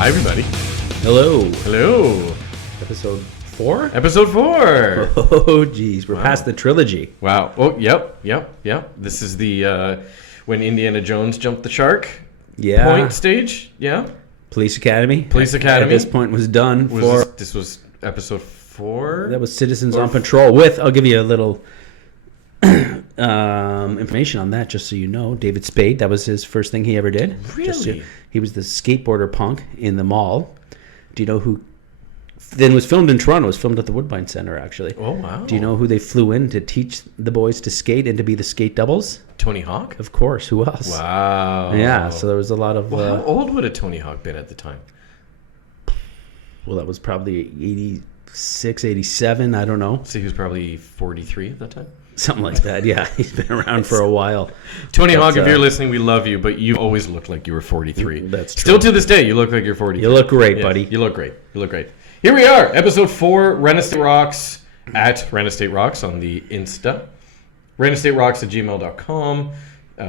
Hi, everybody. Hello. Hello. Episode 4? Episode 4. Oh, geez. We're past the trilogy. Wow. Oh, yep. This is the when Indiana Jones jumped the shark point stage. Yeah. Police Academy. Police Academy. At this point was done. This was episode 4? That was Citizens on Patrol with, I'll give you a little information on that just so you know. David Spade, that was his first thing he ever did. Really? He was the skateboarder punk in the mall. Do you know who... Then was filmed in Toronto. It was filmed at the Woodbine Centre, actually. Oh, wow. Do you know who they flew in to teach the boys to skate and to be the skate doubles? Tony Hawk? Of course. Who else? Wow. Yeah, so there was a lot of... Well, how old would a Tony Hawk been at the time? Well, that was probably 86, 87. I don't know. So he was probably 43 at that time? Something like that. Yeah, he's been around for a while. Tony Hawk, if you're listening, we love you, but you always looked like you were 43. That's true. Still to this day, you look like you're 43. You look great, buddy. You look great. You look great. Here we are, episode 4, Renostate Rocks, at Renostate Rocks on the Insta. RenostateRocks@gmail.com.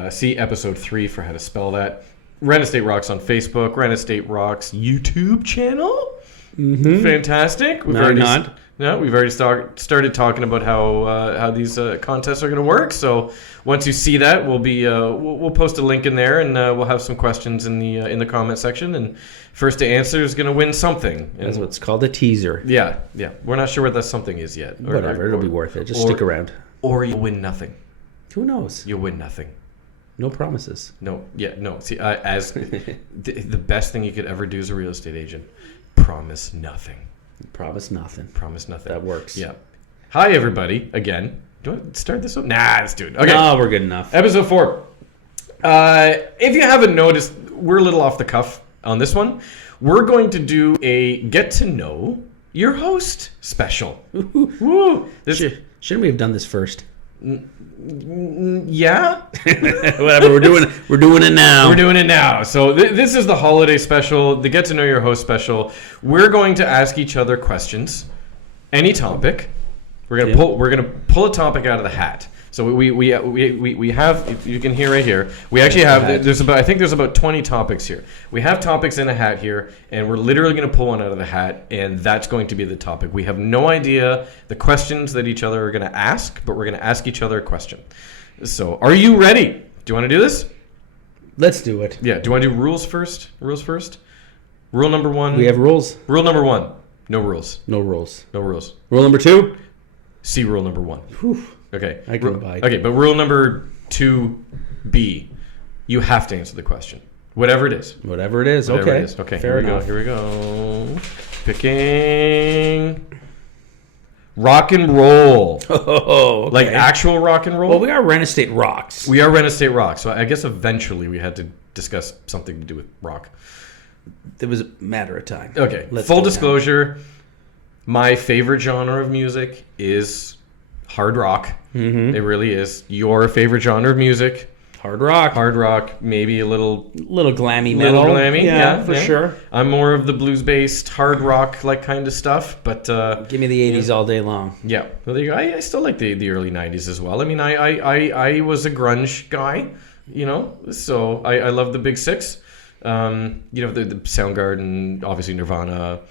See episode 3 for how to spell that. Renostate Rocks on Facebook. Renostate Rocks YouTube channel. Mm-hmm. Fantastic. We've already started talking about how these contests are going to work. So once you see that, we'll post a link in there, and we'll have some questions in the comment section. And first to answer is going to win something. And that's what's called a teaser. Yeah. We're not sure what that something is yet. Whatever, it'll be worth it. Just stick around. Or you'll win nothing. Who knows? You'll win nothing. No promises. No. See, as the best thing you could ever do as a real estate agent, promise nothing. Promise nothing. That works. Yeah. Hi, everybody. Again. Do I start this up? Nah, let's do it. Okay. No, we're good enough. Episode 4. If you haven't noticed, we're a little off the cuff on this one. We're going to do a get to know your host special. Woo! Shouldn't we have done this first? Yeah. Whatever. We're doing it now. We're doing it now. So this is the holiday special, the get to know your host special. We're going to ask each other questions, any topic. We're gonna pull a topic out of the hat. So we have, if you can hear right here, we actually have I think there's about 20 topics here. We have topics in a hat here, and we're literally going to pull one out of the hat, and that's going to be the topic. We have no idea the questions that each other are going to ask, but we're going to ask each other a question. So are you ready? Do you want to do this? Let's do it. Yeah. Do you want to do rules first? Rule number 1. We have rules. Rule number 1. No rules. No rules. No rules. Rule number 2. See rule number 1. Whew. Okay. I can abide. Okay, but rule number 2B, you have to answer the question. Whatever it is. Whatever it is. Okay. Fair enough. Here we go. Picking rock and roll. Oh, okay. Like actual rock and roll? Well, we are Renostate Rocks. We are Renostate Rocks. So I guess eventually we had to discuss something to do with rock. It was a matter of time. Okay. Full disclosure, my favorite genre of music is hard rock. Mm-hmm. It really is. Your favorite genre of music? Hard rock. Maybe a little glammy metal. Yeah, for sure. I'm more of the blues-based hard rock like kind of stuff, but give me the 80s all day long. Yeah. Well, there you go. I still like the early 90s as well. I mean, I was a grunge guy, so I love the Big Six. The Soundgarden, obviously Nirvana.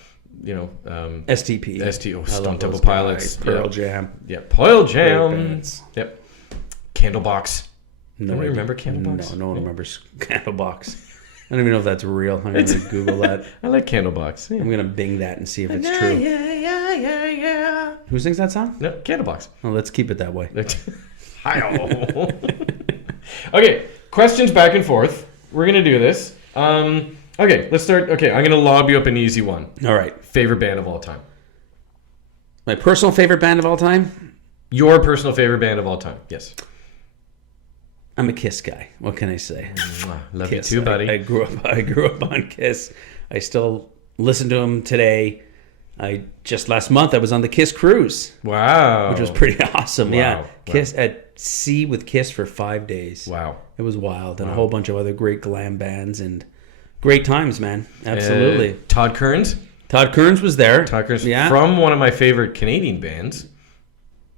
STP. Stone Temple Pilots. Pearl Jam. Yeah, Pearl Jam. Yep. Candlebox. No, you remember Candlebox? No one remembers Candlebox. I don't even know if that's real. I'm going to Google that. I like Candlebox. Yeah. I'm going to Bing that and see if it's true. Yeah. Who sings that song? No, Candlebox. Well, let's keep it that way. Hi-oh. Okay, questions back and forth. We're going to do this. Okay, let's start. Okay, I'm going to lob you up an easy one. All right. Favorite band of all time? My personal favorite band of all time? Your personal favorite band of all time, yes. I'm a Kiss guy. What can I say? Love Kiss. you too, buddy. I grew up on Kiss. I still listen to them today. Last month I was on the Kiss cruise. Wow. Which was pretty awesome. Wow. Yeah. Kiss at sea with Kiss for 5 days. Wow. It was wild. And a whole bunch of other great glam bands and great times, man. Absolutely. Todd Kearns? Todd Kearns was there. Todd Kearns from one of my favorite Canadian bands.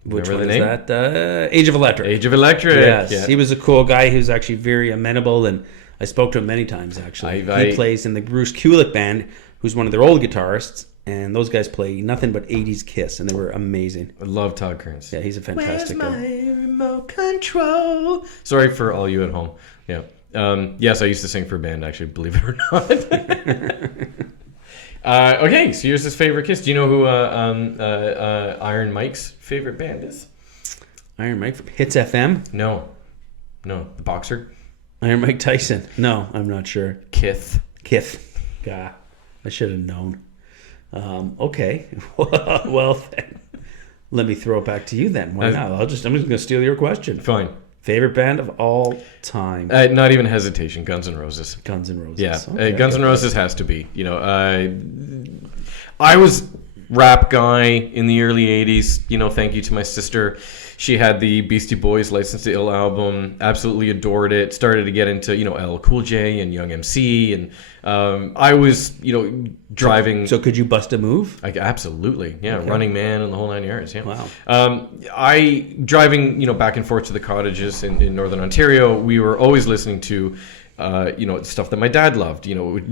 Which one is that? Age of Electric. Age of Electric. Yes. Yeah. He was a cool guy. He was actually very amenable, and I spoke to him many times, actually. I He plays in the Bruce Kulick band, who's one of their old guitarists, and those guys play nothing but 80s Kiss, and they were amazing. I love Todd Kearns. Yeah, he's a fantastic guy. Where's my remote control? Sorry for all you at home. Yeah. Yes, I used to sing for a band, actually, believe it or not. Okay, so here's his favorite Kiss. Do you know who Iron Mike's favorite band is? Iron Mike from Hits FM? No, the boxer. Iron Mike Tyson? No, I'm not sure. Kith. God, I should have known. Okay, well then, let me throw it back to you then. Why not? I'm just going to steal your question. Fine. Favorite band of all time? Not even hesitation. Guns N' Roses. Guns N' Roses. Yeah, Okay, Guns N' Roses has to be. I was rap guy in the early '80s. Thank you to my sister. She had the Beastie Boys License to Ill album. Absolutely adored it. Started to get into LL Cool J and Young MC, and I was driving. So could you bust a move? Absolutely, yeah. Okay. Running Man and the whole 9 yards. Yeah. Wow. I driving back and forth to the cottages in Northern Ontario. We were always listening to. Stuff that my dad loved.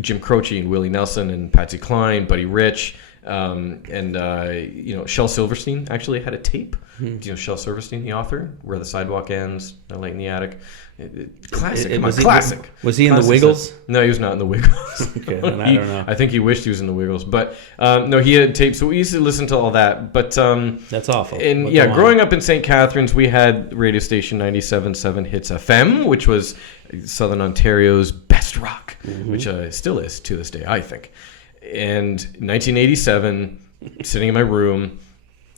Jim Croce and Willie Nelson and Patsy Cline, Buddy Rich. Shel Silverstein actually had a tape. Do you know Shel Silverstein, the author, Where the Sidewalk Ends, No Light in the Attic? Classic. Classic. Was he in the Wiggles? Stuff. No, he was not in the Wiggles. Okay, then I don't know. I think he wished he was in the Wiggles, but no, he had tape. So we used to listen to all that. But that's awful. And growing up in St. Catharines, we had radio station 97.7 Hits FM, which was Southern Ontario's best rock, which still is to this day, I think. And 1987, sitting in my room,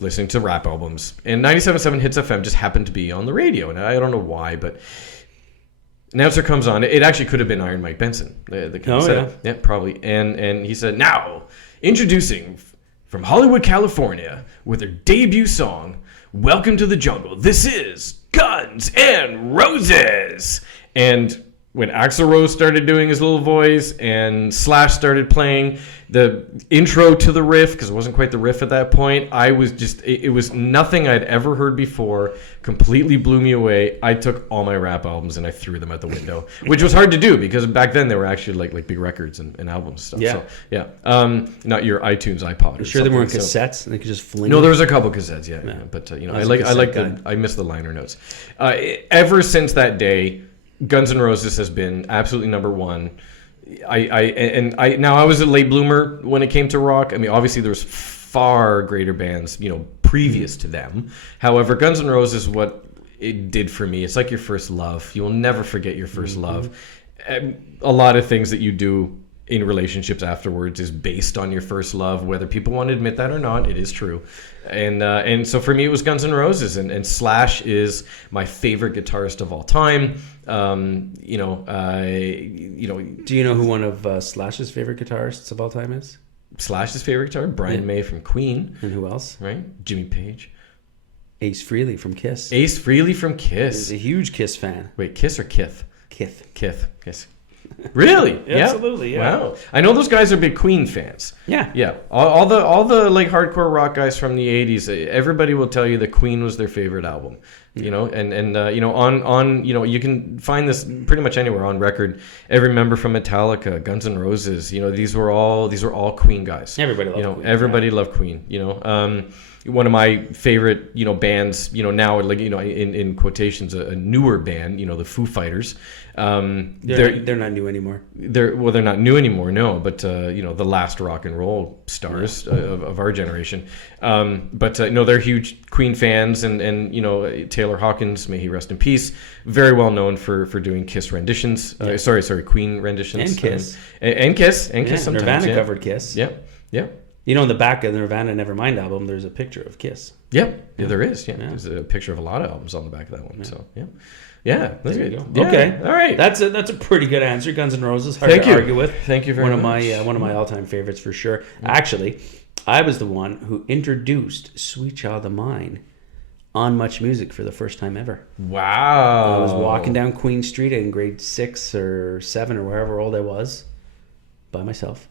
listening to rap albums. And 97.7 Hits FM just happened to be on the radio. And I don't know why, but announcer comes on. It actually could have been Iron Mike Benson. Yeah, probably. And he said, now, introducing from Hollywood, California, with their debut song, Welcome to the Jungle. This is Guns N' Roses. And when Axl Rose started doing his little voice and Slash started playing the intro to the riff, because it wasn't quite the riff at that point, I was just, it was nothing I'd ever heard before, completely blew me away. I took all my rap albums and I threw them out the window, which was hard to do because back then they were actually like big records and albums and stuff. Yeah. So, yeah. Not your iTunes iPod. You sure they weren't cassettes and they could just fling No, them? there was a couple cassettes, yeah. But, I miss the liner notes. Ever since that day, Guns N' Roses has been absolutely number one. I was a late bloomer when it came to rock. I mean, obviously there was far greater bands, previous to them. However, Guns N' Roses, what it did for me, it's like your first love. You will never forget your first love. A lot of things that you do in relationships afterwards is based on your first love, whether people want to admit that or not. It is true. And so for me, it was Guns N' Roses, and Slash is my favorite guitarist of all time. Do you know who one of Slash's favorite guitarists of all time is? Slash's favorite guitar, Brian May from Queen. And who else? Right, Jimmy Page. Ace Frehley from Kiss. Ace Frehley from Kiss. He's a huge Kiss fan. Wait, Kiss or Kith? Kith. Kiss. Really? Absolutely, yeah. Wow. I know those guys are big Queen fans. Yeah. All the like hardcore rock guys from the 80s, everybody will tell you that Queen was their favorite album. You can find this pretty much anywhere on record. Every member from Metallica, Guns N' Roses, these were all Queen guys. Everybody loved Queen. Everybody loved Queen, one of my favorite, bands, now, like, in quotations, a newer band, the Foo Fighters. They're not new anymore. They're not new anymore, no. But the last rock and roll stars of our generation. They're huge Queen fans, and Taylor Hawkins, may he rest in peace, very well known for doing Kiss renditions. Queen renditions. And Kiss. And Kiss sometimes. Nirvana covered Kiss. Yep. In the back of the Nirvana Nevermind album, there's a picture of Kiss. Yep. Yeah, there is. Yeah. There's a picture of a lot of albums on the back of that one. Yeah. So, yeah. Yeah, that's there good. You go. Yeah. Okay, all right. That's a pretty good answer. Guns N' Roses, hard to argue with. Thank you very much. One of my all-time favorites for sure. Actually, I was the one who introduced "Sweet Child of Mine" on Much Music for the first time ever. Wow! I was walking down Queen Street in grade 6 or 7 or wherever old I was, by myself.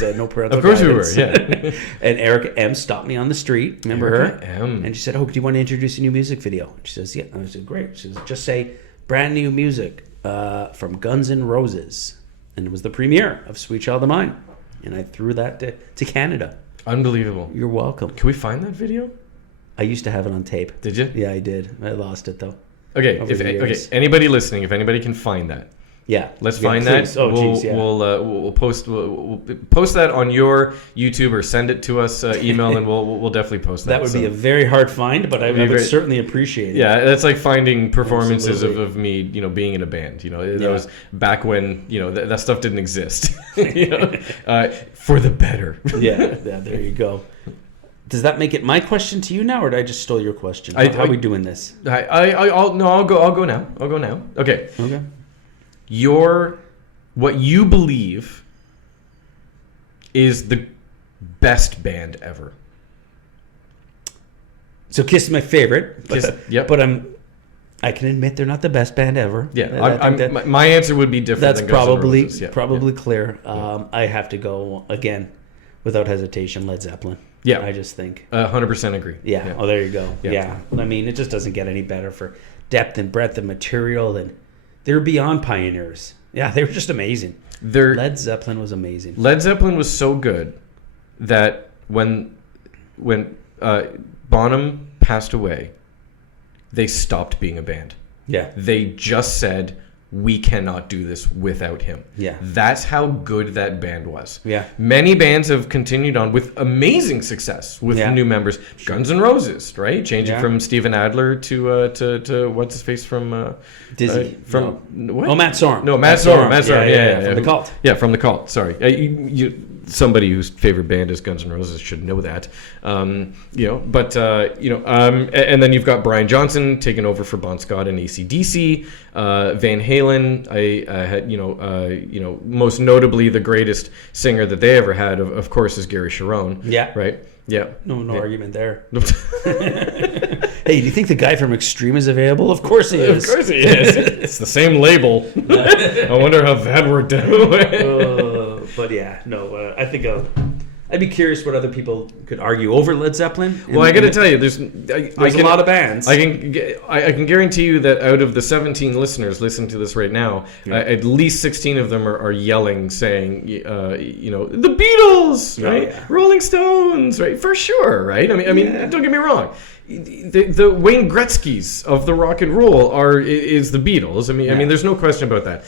No parental Of course guidance. we were, yeah. And Erica M stopped me on the street. Remember Erica her? M. And she said, "Oh, do you want to introduce a new music video?" And she says, "Yeah." And I said, "Great." She says, "Just say brand new music, from Guns N' Roses. And it was the premiere of Sweet Child of Mine. And I threw that to Canada. Unbelievable. You're welcome. Can we find that video? I used to have it on tape. Did you? Yeah, I did. I lost it, though. Okay, Okay, anybody listening, if anybody can find that, yeah, let's find please. that. Oh, geez, yeah. We'll post that on your YouTube or send it to us email, and we'll definitely post that. That would be a very hard find, but I would certainly appreciate it. Yeah, that's like finding performances Absolutely. of me, being in a band. That was back when that stuff didn't exist. For the better. yeah, there you go. Does that make it my question to you now, or did I just stole your question? How are we doing this? I'll go now. Okay. Okay. What you believe is the best band ever. So Kiss is my favorite. Yep. But I can admit they're not the best band ever. Yeah. My answer would be different. That's than Guns N' Roses. probably clear. I have to go again, without hesitation, Led Zeppelin. Yeah. I just think. 100% agree. Yeah. Oh, there you go. Yeah. Yeah. I mean, it just doesn't get any better for depth and breadth of material, and they were beyond pioneers. Yeah, they were just amazing. Led Zeppelin was amazing. Led Zeppelin was so good that when Bonham passed away, they stopped being a band. Yeah. They just said, we cannot do this without him. Yeah. That's how good that band was. Yeah. Many bands have continued on with amazing success with new members. Guns N' Roses, right? Changing from Steven Adler to what's his face from Dizzy. What? Oh, Matt Sorum. No, Matt Sorum. Yeah, from the Cult. Yeah, from the Cult. Sorry. Somebody whose favorite band is Guns N' Roses should know that. And then you've got Brian Johnson taking over for Bon Scott and AC/DC. Van Halen, I had, most notably the greatest singer that they ever had, of course, is Gary Cherone. Yeah. Right? Yeah. No argument there. Hey, do you think the guy from Extreme is available? Of course he is. Of course he is. It's the same label. I wonder how that worked out. But yeah, no, I think I'd be curious what other people could argue over Led Zeppelin. Well, I got to tell you, there's a lot of bands. I can guarantee you that out of the 17 listeners listening to this right now, at least 16 of them are yelling, saying, the Beatles, right? Yeah. Rolling Stones, right? For sure, right? I mean, don't get me wrong. The Wayne Gretzky's of the rock and roll is the Beatles. I mean, there's no question about that.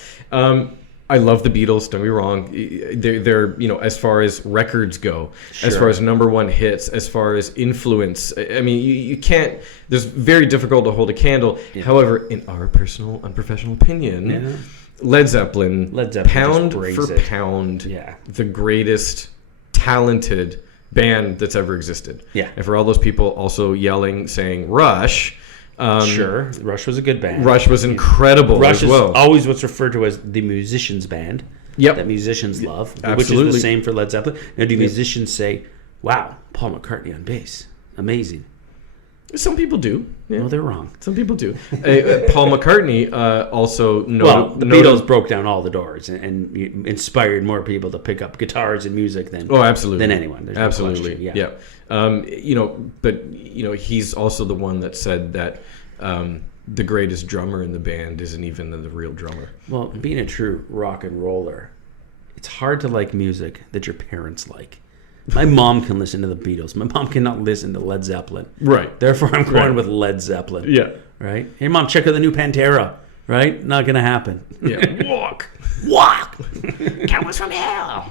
I love the Beatles. Don't be wrong. They're as far as records go, as far as number one hits, as far as influence. I mean, you can't. There's very difficult to hold a candle. Yeah. However, in our personal, unprofessional opinion, Led Zeppelin pound for pound, the greatest talented band that's ever existed. Yeah. And for all those people also yelling, saying Rush. Sure, Rush was a good band. Rush was incredible. Rush as well. is always what's referred to as the musicians' band. Yep. That musicians love, Absolutely. which is the same for Led Zeppelin. Now, do musicians say, "Wow, Paul McCartney on bass, amazing"? Some people do. Yeah. No, they're wrong. Some people do. Paul McCartney also the Beatles broke down all the doors and inspired more people to pick up guitars and music than anyone. There's absolutely. No question. Yeah. He's also the one that said that the greatest drummer in the band isn't even the real drummer. Well, being a true rock and roller, it's hard to like music that your parents like. My mom can listen to the Beatles. My mom cannot listen to Led Zeppelin. Right. Therefore, I'm going with Led Zeppelin. Yeah. Right? Hey, Mom, check out the new Pantera. Right? Not going to happen. Yeah. Walk. Cowards from hell.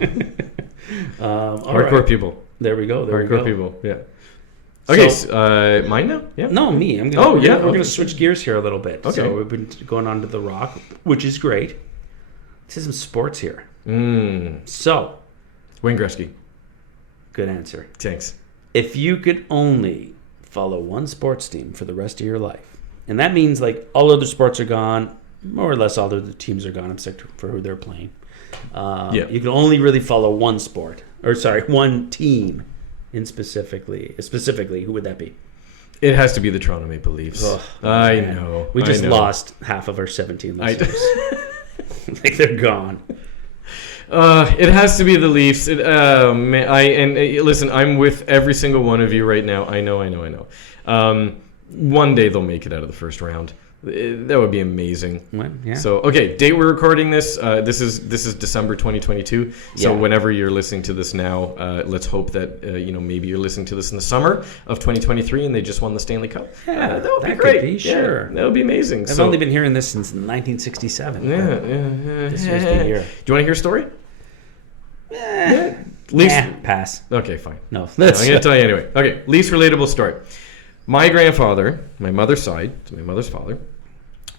Hardcore people. There we go. Hardcore people. Yeah. Okay, so, mine now? Yeah. No, me. We're going to switch gears here a little bit. Okay. So we've been going on to the rock, which is great. This is some sports here. So. Wayne Gretzky. Good answer. Thanks. If you could only follow one sports team for the rest of your life, and that means like all other sports are gone, more or less all other teams are gone except for who they're playing. You can only really follow one one team in specifically, who would that be? It has to be the Toronto Maple Leafs. I know. We just lost half of our 17 listeners. Like they're gone. It has to be the Leafs. Listen, I'm with every single one of you right now. I know. One day they'll make it out of the first round. That would be amazing. Well, yeah. So, okay, date we're recording this. This is December 2022. So, Yeah. whenever you're listening to this now, let's hope that maybe you're listening to this in the summer of 2023, and they just won the Stanley Cup. Yeah, that would be that great. could be, sure. that would be amazing. I've only been hearing this since 1967. Yeah. This year's the year. Do you want to hear a story? Pass. Okay, fine. No, I'm going to tell you anyway. Okay, least relatable story. My grandfather, my mother's side, so my mother's father,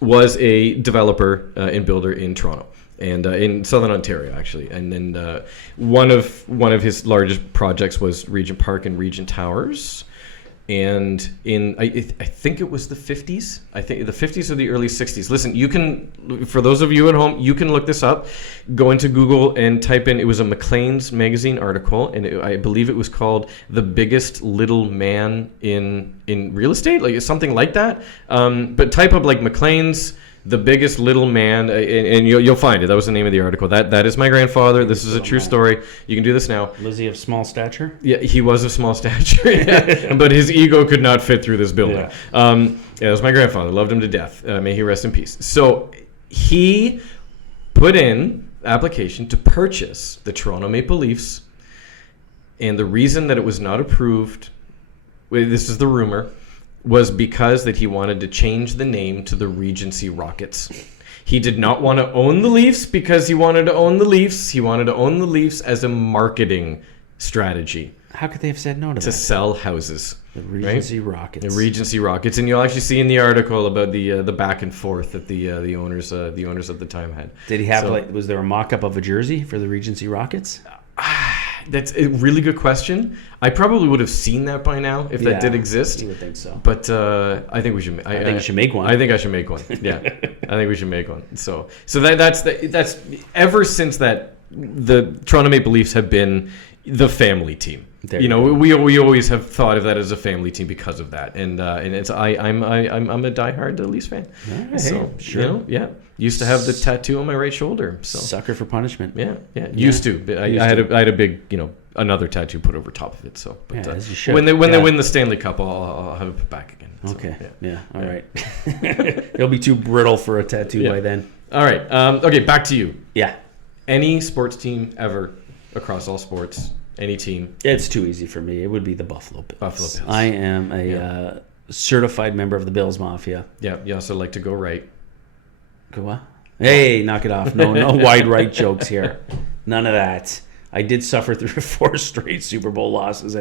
was a developer and builder in Toronto and in Southern Ontario, actually. And then one of his largest projects was Regent Park and Regent Towers. And I think it was the 50s. I think the 50s or the early 60s. Listen, you can, for those of you at home, you can look this up. Go into Google and type in, it was a Maclean's magazine article, and I believe it was called "The Biggest Little Man in Real Estate," like something like that. But type up like Maclean's "The Biggest Little Man," and you'll find it. That was the name of the article. That is my grandfather. This is a true story. You can do this now. Was he of small stature? Yeah, he was of small stature, yeah. But his ego could not fit through this building. Yeah, that was my grandfather. Loved him to death. May he rest in peace. So he put in application to purchase the Toronto Maple Leafs, and the reason that it was not approved, this is the rumor, was because that he wanted to change the name to the Regency Rockets. He did not want to own the Leafs because he wanted to own the Leafs. He wanted to own the Leafs as a marketing strategy. How could they have said no to to that? sell houses. The Regency Rockets. The Regency Rockets, and you'll actually see in the article about the back and forth that the owners at the time had. Did he have was there a mock-up of a jersey for the Regency Rockets? That's a really good question. I probably would have seen that by now if that did exist. You would think so. But I think we should. I think you should make one. I think I should make one. Yeah, I think we should make one. So that's ever since that the Toronto Maple Leafs have been the family team. We always have thought of that as a family team because of that, and it's I'm a diehard Leafs fan. Right, so sure, used to have the tattoo on my right shoulder. So sucker for punishment. Yeah. Used to. I had a big another tattoo put over top of it. So, but, as you should. when they win the Stanley Cup, I'll have it put back again. So, okay. Yeah. All right. It'll be too brittle for a tattoo by then. All right. Okay. Back to you. Yeah. Any sports team ever across all sports. Any team. It's too easy for me. It would be the Buffalo Bills. Buffalo Bills. I am a certified member of the Bills Mafia. Yeah, you also like to go right. Go what? Hey, knock it off. No wide right jokes here. None of that. I did suffer through 4 straight Super Bowl losses.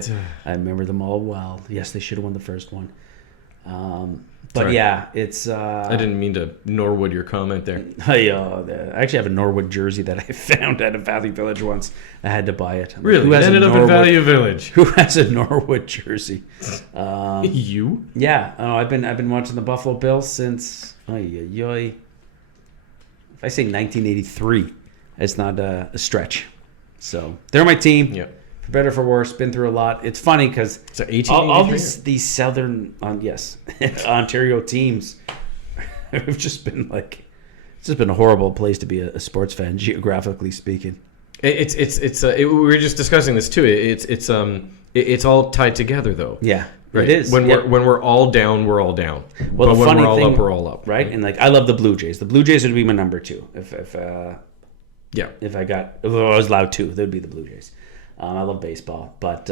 I remember them all well. Yes, they should have won the first one. But sorry. Yeah, it's... I didn't mean to Norwood your comment there. I actually have a Norwood jersey that I found at a Valley Village once. I had to buy it. Really? It ended up in Valley Village. Who has a Norwood jersey? You? Yeah. I've been watching the Buffalo Bills since... If I say 1983, it's not a stretch. So they're my team. Yeah. For better or for worse, been through a lot. It's funny because all these southern, Ontario teams have just been like, it's just been a horrible place to be a sports fan, geographically speaking. We were just discussing this too. It's all tied together though. Yeah. Right. It is. When we're all down, we're all down. Well, but the when funny we're all thing, up, we're all up. Right? And I love the Blue Jays. The Blue Jays would be my number 2. If I was allowed to, that would be the Blue Jays. I love baseball, but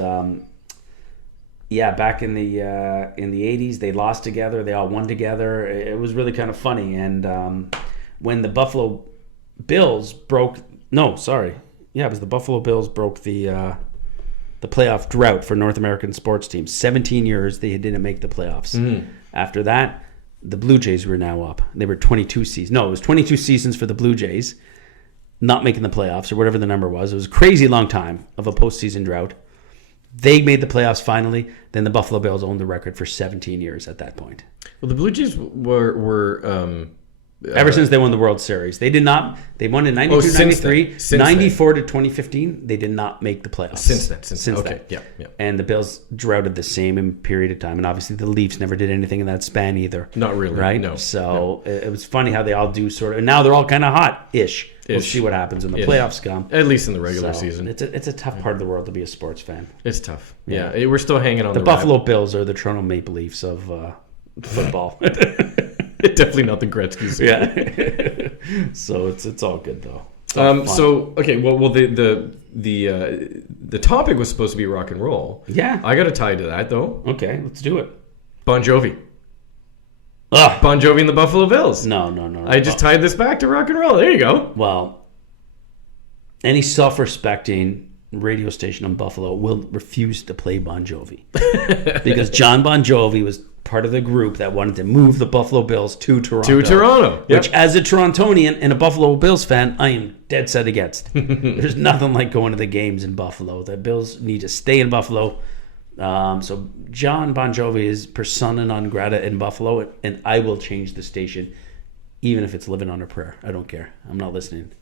back in the 80s, they lost together. They all won together. It was really kind of funny. And when the Buffalo Bills broke, it was the Buffalo Bills broke the playoff drought for North American sports teams. 17 years they didn't make the playoffs. Mm-hmm. After that, the Blue Jays were now up. They were 22 seasons. No, it was 22 seasons for the Blue Jays not making the playoffs or whatever the number was. It was a crazy long time of a postseason drought. They made the playoffs finally. Then the Buffalo Bills owned the record for 17 years at that point. Well, the Blue Jays were ever since they won the World Series. They did not. They won in 92, 93, 94 to 2015. They did not make the playoffs. Since then. Okay. Yeah. And the Bills droughted the same period of time. And obviously the Leafs never did anything in that span either. Not really. Right? No. So it was funny how they all do sort of. And now they're all kind of hot-ish. We'll see what happens when the playoffs come. At least in the regular season. It's a tough part of the world to be a sports fan. It's tough. Yeah. We're still hanging on the Buffalo Bills are the Toronto Maple Leafs of football. Definitely not the Gretzky. Yeah. So it's all good though. So okay, well the topic was supposed to be rock and roll. Yeah. I got to tie to that though. Okay, let's do it. Bon Jovi. Ugh. Bon Jovi and the Buffalo Bills. No. I just tied this back to rock and roll. There you go. Well, any self-respecting radio station in Buffalo will refuse to play Bon Jovi because John Bon Jovi was part of the group that wanted to move the Buffalo Bills to Toronto. Yep. Which, as a Torontonian and a Buffalo Bills fan, I am dead set against. There's nothing like going to the games in Buffalo. The Bills need to stay in Buffalo. So John Bon Jovi is persona non grata in Buffalo, and I will change the station, even if it's living on a prayer. I don't care. I'm not listening.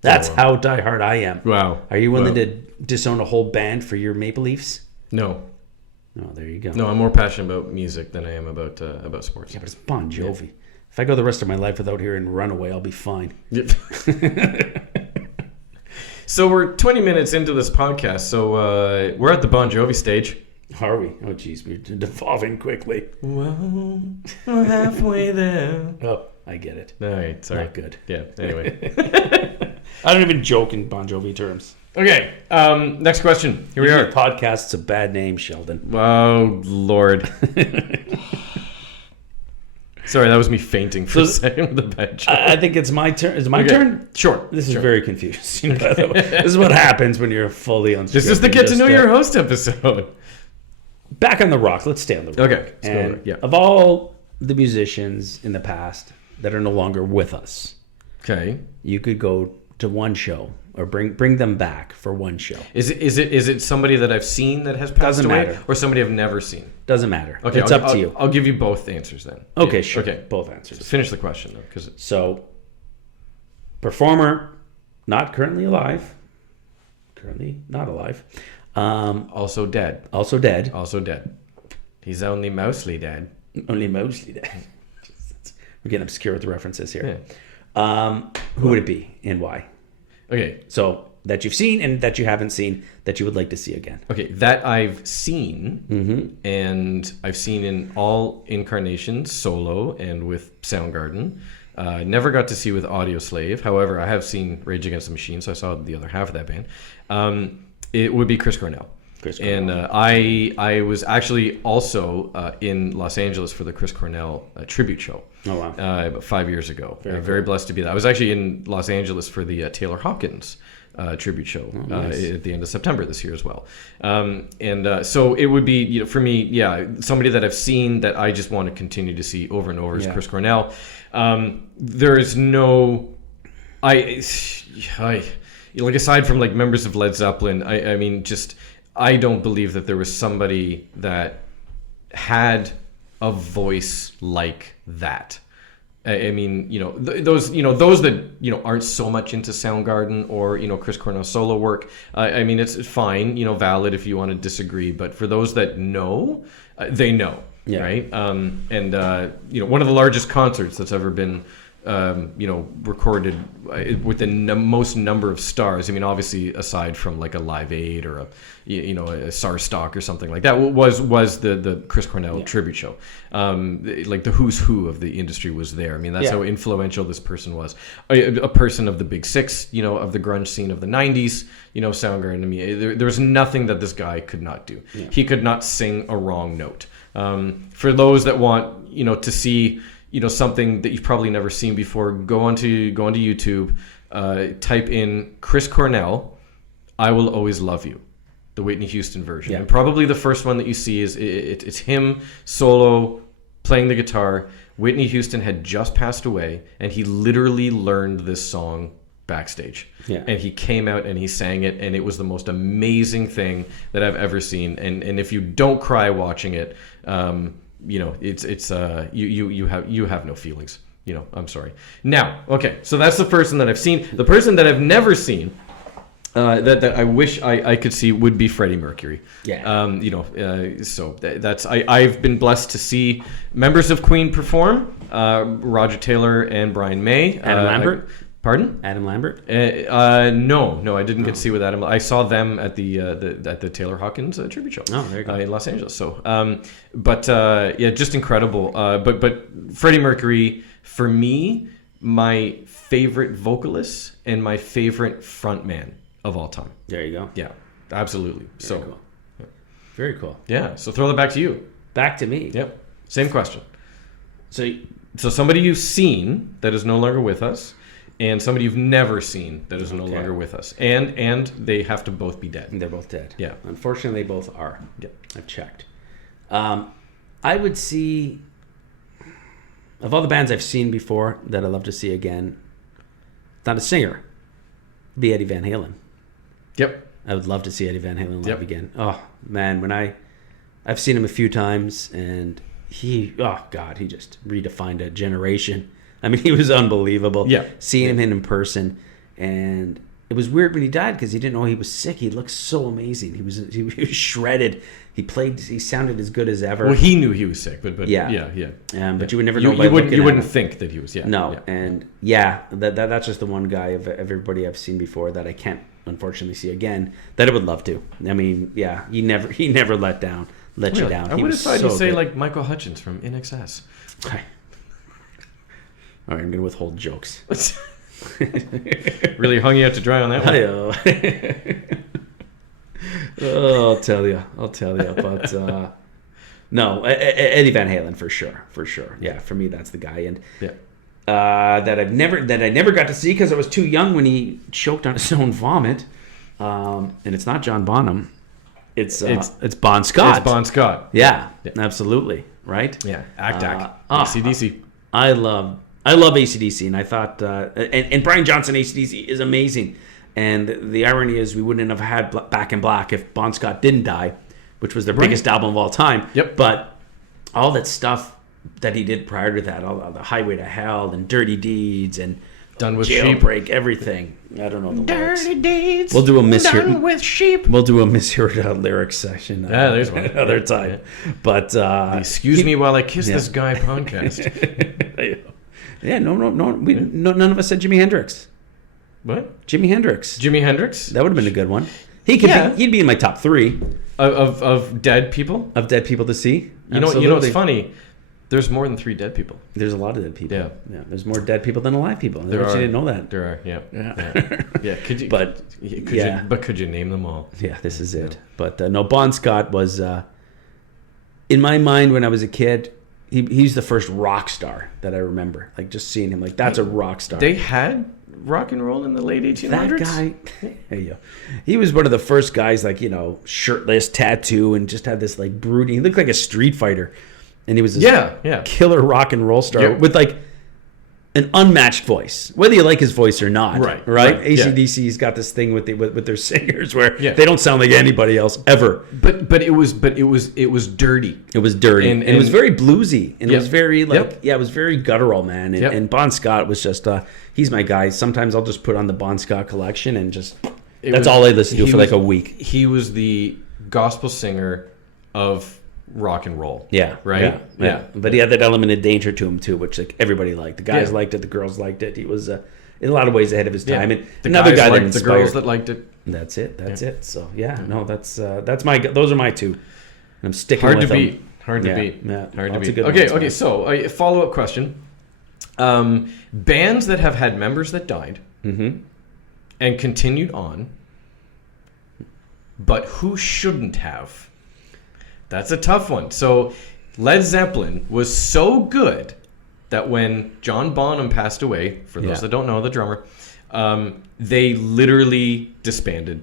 That's how diehard I am. Wow. Are you willing to disown a whole band for your Maple Leafs? No. Oh, there you go. No, I'm more passionate about music than I am about sports. Yeah, but it's Bon Jovi. Yeah. If I go the rest of my life without hearing Runaway, I'll be fine. Yep. So we're 20 minutes into this podcast, so we're at the Bon Jovi stage. Are we? Oh, geez, we're devolving quickly. Well, we're halfway there. Oh, I get it. All right, sorry. Not good. Yeah, anyway. I don't even joke in Bon Jovi terms. Okay, next question. Here we are. Podcast's a bad name, Sheldon. Oh, Lord. Sorry, that was me fainting for a second with the bad joke. I think it's my turn. Is it my turn? Sure. This is very confusing, by the way. This is what happens when you're fully unscripted. This is the Get to Know Your Host episode. Back on the rock. Let's stay on the rock. Okay. And of all the musicians in the past that are no longer with us, okay, you could go to one show or bring them back for one show. Is it somebody that I've seen that has passed away, or somebody I've never seen? Doesn't matter. Okay, it's up to you. I'll give you both answers then. Okay, yeah. sure. Okay, both answers. So finish the question though, So, performer, not currently alive. Currently not alive. Also dead. Also dead. Also dead. He's only mostly dead. Only mostly dead. We're getting obscure with the references here. Yeah. Who would it be and why? Okay. So that you've seen and that you haven't seen that you would like to see again. Okay, that I've seen, and I've seen in all incarnations, solo and with Soundgarden. Never got to see with Audio Slave. However, I have seen Rage Against the Machine, so I saw the other half of that band. It would be Chris Cornell. And I was actually also in Los Angeles for the Chris Cornell tribute show. Oh, wow. About 5 years ago. Very blessed to be there. I was actually in Los Angeles for the Taylor Hawkins tribute show at the end of September this year as well. So it would be, for me, somebody that I've seen that I just want to continue to see over and over is Chris Cornell. There is no... like aside from like members of Led Zeppelin, I mean, just I don't believe that there was somebody that had a voice like that. I mean, those that aren't so much into Soundgarden or Chris Cornell solo work. I mean, it's fine, valid if you want to disagree. But for those that know, they know, right? One of the largest concerts that's ever been recorded with the most number of stars. I mean, obviously, aside from like a Live Aid or a Sarstock or something like that, was the Chris Cornell tribute show. Like the who's who of the industry was there. I mean, that's how influential this person was. A person of the Big Six, of the grunge scene of the '90s. Soundgarden. I mean, there was nothing that this guy could not do. Yeah. He could not sing a wrong note. For those that want, to see. Something that you've probably never seen before, go onto YouTube, type in Chris Cornell, I Will Always Love You, the Whitney Houston version. And probably the first one that you see is it's him solo playing the guitar. Whitney Houston had just passed away, and he literally learned this song backstage. And he came out and he sang it, and it was the most amazing thing that I've ever seen. And if you don't cry watching it, it's you have no feelings. I'm sorry. Now, okay, so that's the person that I've seen. The person that I've never seen, that I wish I could see would be Freddie Mercury. So that's I've been blessed to see members of Queen perform, Roger Taylor and Brian May. Adam Lambert. Pardon? Adam Lambert? No, I didn't get to see with Adam. I saw them at the Taylor Hawkins tribute show. Oh, there you go. In Los Angeles. So, just incredible. But Freddie Mercury, for me, my favorite vocalist and my favorite frontman of all time. There you go. Yeah, absolutely. Very cool. Yeah. So throw that back to you. Back to me. Yep. Same question. So somebody you've seen that is no longer with us, and somebody you've never seen that is no longer with us, and they have to both be dead. They're both dead. Yeah. Unfortunately, they both are. Yep. I've checked. I would see, of all the bands I've seen before that I'd love to see again, not a singer, be Eddie Van Halen. Yep. I would love to see Eddie Van Halen live again. Oh man, when I've seen him a few times, and he just redefined a generation. I mean, he was unbelievable. Yeah. Seeing him in person, and it was weird when he died because he didn't know he was sick. He looked so amazing. He was shredded. He sounded as good as ever. Well, he knew he was sick, but yeah. But you would never know. You wouldn't think that he was. Yeah. No, yeah. And that's just the one guy of everybody I've seen before that I can't unfortunately see again. That I would love to. I mean, yeah, he never let you down. I would have thought you'd say like Michael Hutchence from InXS. Okay. All right, I'm gonna withhold jokes. Really hung you out to dry on that one. I'll tell you. But no, Eddie Van Halen for sure. Yeah, for me that's the guy, and that I never got to see because I was too young when he choked on his own vomit. And it's not John Bonham. It's Bon Scott. It's Bon Scott. Yeah, absolutely. Right? Yeah. AC/DC. I love AC/DC, and I thought and Brian Johnson AC/DC is amazing. And the irony is we wouldn't have had Back in Black if Bon Scott didn't die, which was their biggest album of all time. Yep. But all that stuff that he did prior to that, all the Highway to Hell and Dirty Deeds and Done with Jailbreak, everything. I don't know the lyrics. Dirty Deeds. We'll do a Done with Sheep. We'll do a misheard lyrics section. There's one. Another time. Yeah. But excuse me while I kiss this guy podcast. Yeah, no. None of us said Jimi Hendrix. What? Jimi Hendrix. Jimi Hendrix? That would have been a good one. He'd be in my top 3 of dead people. Of dead people to see. You know what's funny? There's more than 3 dead people. There's a lot of dead people. Yeah. There's more dead people than alive people. You didn't know that. There are. Yeah. Yeah. Could you? Could you name them all? Yeah. This is it. But no, Bon Scott was in my mind when I was a kid. He's the first rock star that I remember. Like just seeing him. Like that's a rock star. They had rock and roll in the late 1800s. That guy, he was one of the first guys, like shirtless, tattoo, and just had this like brooding. He looked like a street fighter, and he was this killer rock and roll star with like an unmatched voice, whether you like his voice or not. Right. AC/DC's got this thing with their singers where they don't sound like anybody else ever. But it was dirty. It was dirty, and it was very bluesy, and it was very it was very guttural, man. And Bon Scott was just he's my guy. Sometimes I'll just put on the Bon Scott collection and just that's all I listen to for like a week. He was the gospel singer of rock and roll. Yeah. Right? Yeah. But he had that element of danger to him too, which like everybody liked. The guys liked it, the girls liked it. He was in a lot of ways ahead of his time. And another guy that inspired. The girls that liked it. That's it. So that's my those are my 2. And I'm sticking with them. Hard to beat. Yeah. Hard to beat. Okay, so a follow-up question. Bands that have had members that died and continued on, but who shouldn't have? That's a tough one. So Led Zeppelin was so good that when John Bonham passed away, for those that don't know, the drummer, they literally disbanded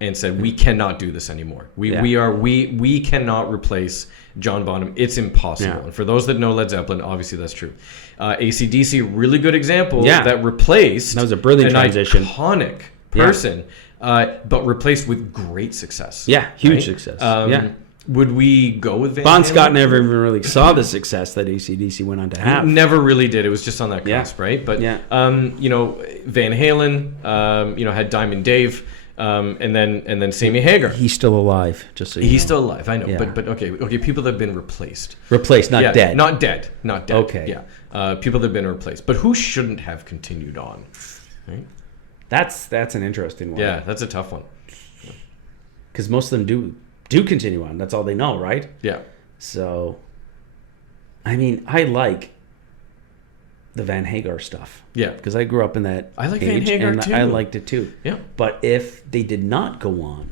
and said, we cannot do this anymore. We cannot replace John Bonham. It's impossible. And for those that know Led Zeppelin, obviously that's true. AC/DC, really good example that replaced that was a brilliant transition. Iconic person, but replaced with great success. Yeah, huge success. Would we go with Van Bon Halen? Scott never even really saw the success that AC/DC went on to have. Never really did. It was just on that cusp, right? But Van Halen, had Diamond Dave, and then Sammy Hagar. He's still alive, just so you know. He's still alive. I know, but okay. People that have been replaced, not dead, not dead. Okay, people that have been replaced. But who shouldn't have continued on? Right? That's an interesting one. Yeah, that's a tough one. Because most of them do continue on. That's all they know, right? Yeah. So, I mean, I like the Van Hagar stuff. Yeah. Because I grew up in that I like age, Van Hagar and too. I liked it too. Yeah. But if they did not go on,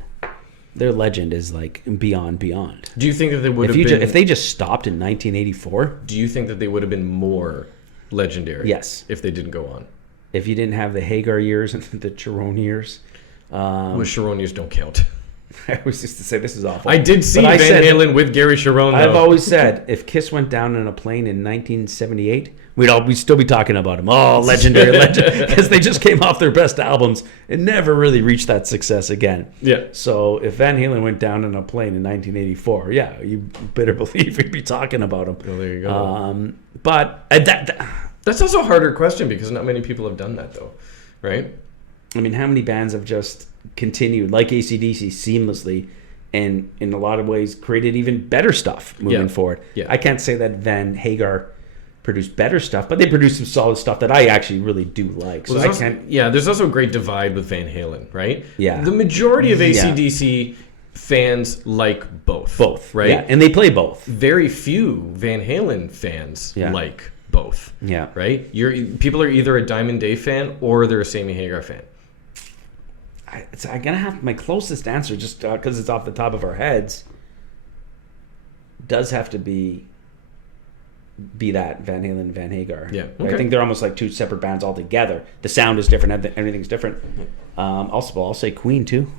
their legend is like beyond. Do you think that they would have been... if they just stopped in 1984? Do you think that they would have been more legendary? Yes. If they didn't go on? If you didn't have the Hagar years and the Cherone years. Well, Sharon years don't count. I was just to say, this is awful. I did see Van Halen with Gary Sharon, though. I've always said, if Kiss went down in a plane in 1978, we'd still be talking about them. Oh, legendary legend. Because they just came off their best albums and never really reached that success again. Yeah. So if Van Halen went down in a plane in 1984, yeah, you better believe we'd be talking about them. Well, there you go. But that's also a harder question because not many people have done that, though. Right? I mean, how many bands have just continued, like AC/DC, seamlessly, and in a lot of ways created even better stuff moving forward? Yeah. I can't say that Van Hagar produced better stuff, but they produced some solid stuff that I actually really do like. So there's also a great divide with Van Halen, right? Yeah. The majority of AC/DC fans like both. Both, right? Yeah, and they play both. Very few Van Halen fans like both. Yeah. Right? People are either a Diamond Day fan or they're a Sammy Hagar fan. I'm gonna have my closest answer, just because it's off the top of our heads, does have to be that Van Halen and Van Hagar. Yeah, okay. I think they're almost like two separate bands altogether. The sound is different, everything's different. Also, I'll say Queen too.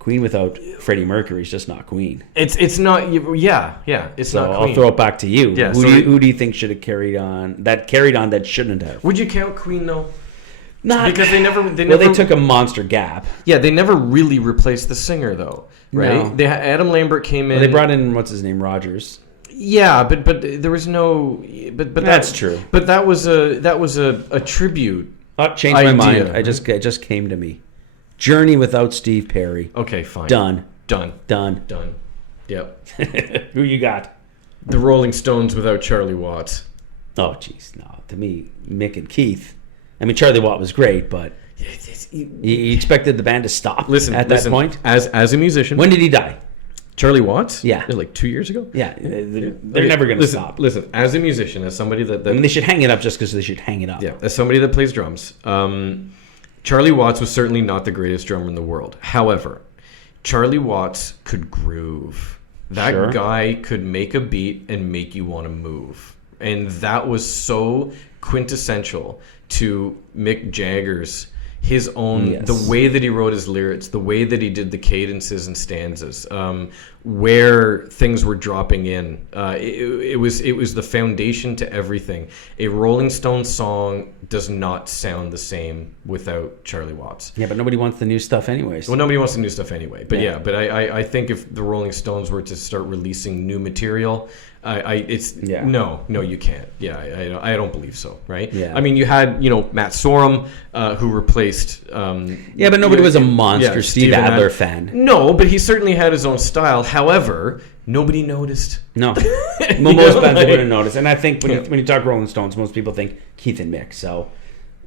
Queen without Freddie Mercury is just not Queen. It's not. Yeah. It's not Queen. I'll throw it back to you. Yeah, who do you think should have carried on? That shouldn't have. Would you count Queen though? Not because they never. Well, they took a monster gap. Yeah, they never really replaced the singer though, right? No. Adam Lambert came in. Well, they brought in what's his name, Rogers. Yeah, but there was no. But that's true. But that was a tribute. Changed my mind. It just came to me. Journey without Steve Perry. Okay, fine. Done. Yep. Who you got? The Rolling Stones without Charlie Watts. Oh, jeez, no. To me, Mick and Keith. I mean, Charlie Watt was great, but you expected the band to stop at that point? As a musician. When did he die? Charlie Watts? Yeah. Like 2 years ago? Yeah. They're never going to stop. Listen, as a musician, as somebody that... I mean, they should hang it up just because they should hang it up. Yeah, as somebody that plays drums. Charlie Watts was certainly not the greatest drummer in the world. However, Charlie Watts could groove. That guy could make a beat and make you want to move. And that was so quintessential to Mick Jagger's his own the way that he wrote his lyrics, the way that he did the cadences and stanzas, where things were dropping in. It was the foundation to everything. A Rolling Stones song does not sound the same without Charlie Watts. Yeah, but nobody wants the new stuff anyways. Well, nobody wants the new stuff anyway. But I think if the Rolling Stones were to start releasing new material, no, you can't. Yeah, I don't believe so. Right? Yeah. I mean, you had Matt Sorum, who replaced. But nobody was a monster Steve Adler fan. No, but he certainly had his own style. However, nobody noticed. No, most bands wouldn't notice. And I think when you talk Rolling Stones, most people think Keith and Mick. So,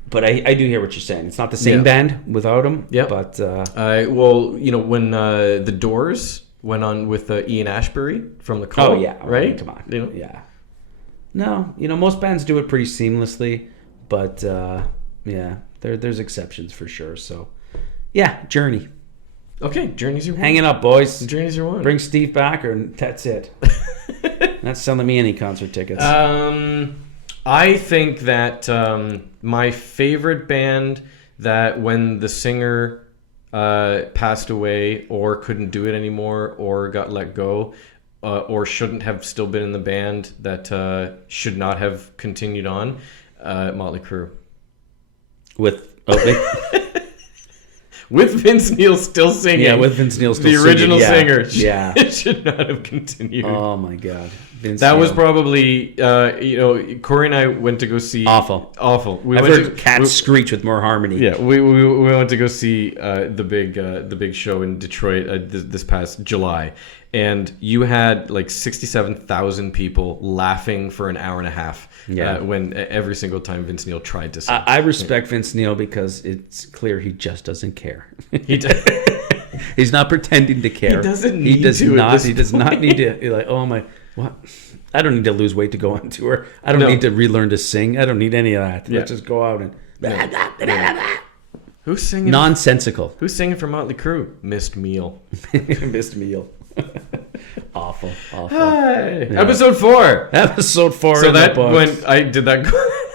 but I do hear what you're saying. It's not the same band without them. Yeah. But when the Doors went on with Ian Ashbury from The Call. Oh yeah, right. Come on. Yeah. No, most bands do it pretty seamlessly, but there's exceptions for sure. So, yeah, Journey. Okay, Journey's your one. Hang it up, boys. Journey's your one. Bring Steve back, or that's it. Not selling me any concert tickets. I think that my favorite band that when the singer passed away or couldn't do it anymore or got let go or shouldn't have still been in the band that should not have continued on, Motley Crue. With Vince Neil still singing. Yeah, with Vince Neil still singing. The original singer. Yeah. It should not have continued. Oh, my God. Vince that Neil. was probably, Corey and I went to go see... Awful. We I've heard cats screech with more harmony. Yeah, we went to go see the big show in Detroit this past July. and you had like 67,000 people laughing for an hour and a half when every single time Vince Neil tried to sing. I respect Vince Neil because it's clear he just doesn't care. He's not pretending to care. He doesn't need He does to. not. He does not need to. You're like, oh my, what? I don't need to lose weight to go on tour. I don't need to relearn to sing. I don't need any of that. Let's just go out and. Who's singing? Nonsensical. Who's singing for Motley Crue? Missed Meal. Missed meal. Awful. Hi. Yeah. Episode 4. Episode 4. So that when I did that.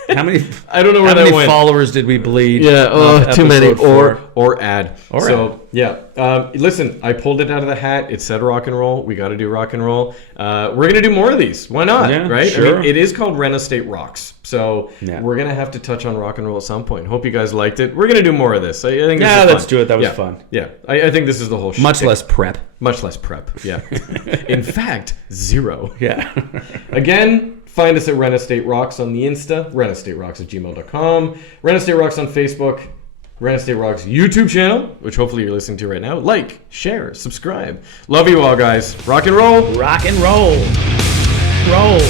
How many? I don't know where that went. How many followers did we bleed? Yeah, too many. 4. Or ad. Listen, I pulled it out of the hat. It said rock and roll. We got to do rock and roll. We're gonna do more of these. Why not? Yeah, right? Sure. I mean, it is called Renostate Rocks. So we're gonna have to touch on rock and roll at some point. Hope you guys liked it. We're gonna do more of this. I think. This is let's fun. do it. That was fun. Yeah, I think this is the whole. Much less prep. Much less prep. Yeah. In fact, 0. Yeah. Again. Find us at Renostate Rocks on the Insta, renostaterocks@gmail.com, Renostate Rocks on Facebook, Renostate Rocks YouTube channel, which hopefully you're listening to right now. Like, share, subscribe. Love you all, guys. Rock and roll. Rock and roll. Roll.